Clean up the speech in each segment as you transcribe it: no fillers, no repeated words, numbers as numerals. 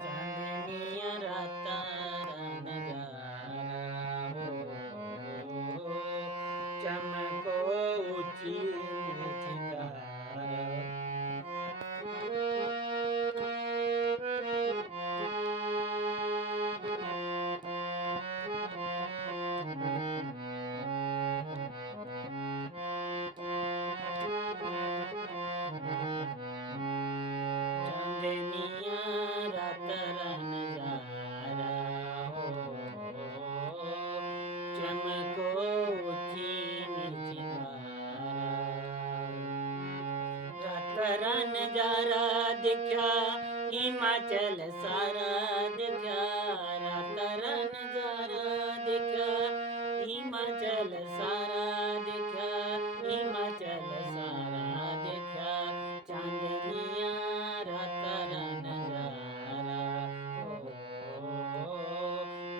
चांदनिया रातारा नजारा हो, चमको ऊंची नीची तारा. चांदनिया रातारा नजारा हो, चमको ऊंची नीची तारा. रातारा नजारा देखा हिमाचल सारा देखा. रातारा नजारा देखा हिमाचल सारा देखा. हिमाचल सारा देखा. चांदनिया रातारा नजारा हो,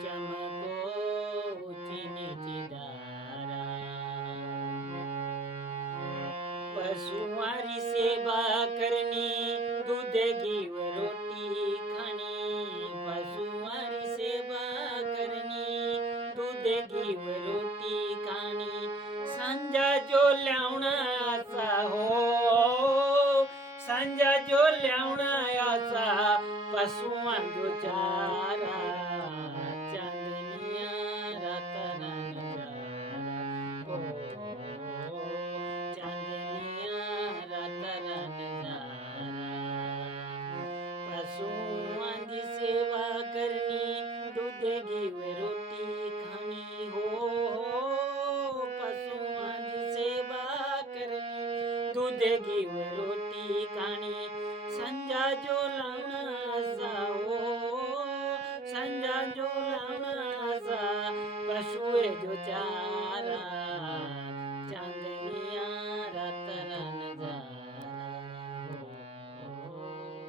चमको ऊंची नीची धारा. पशुआरी सेवा करनी दूध घी व रोटी खानी. पशुआरी सेवा करनी दूध घी व रोटी खानी. सांजा जो ल्यावणा असा हो, सांजा जो ल्यावणा असा पशुआं जो चारा. चांदनिया रातारा नजारा हो, चांदनिया रातारा नजारा. पशुआं की सेवा करनी दूध घी व रोटी खानी हो. पशुआं की सेवा करनी दूध घी व रोटी खानी. संजा जो लावणा असा हो, संजा जो लावणा असा पशुए जो चारा. चांद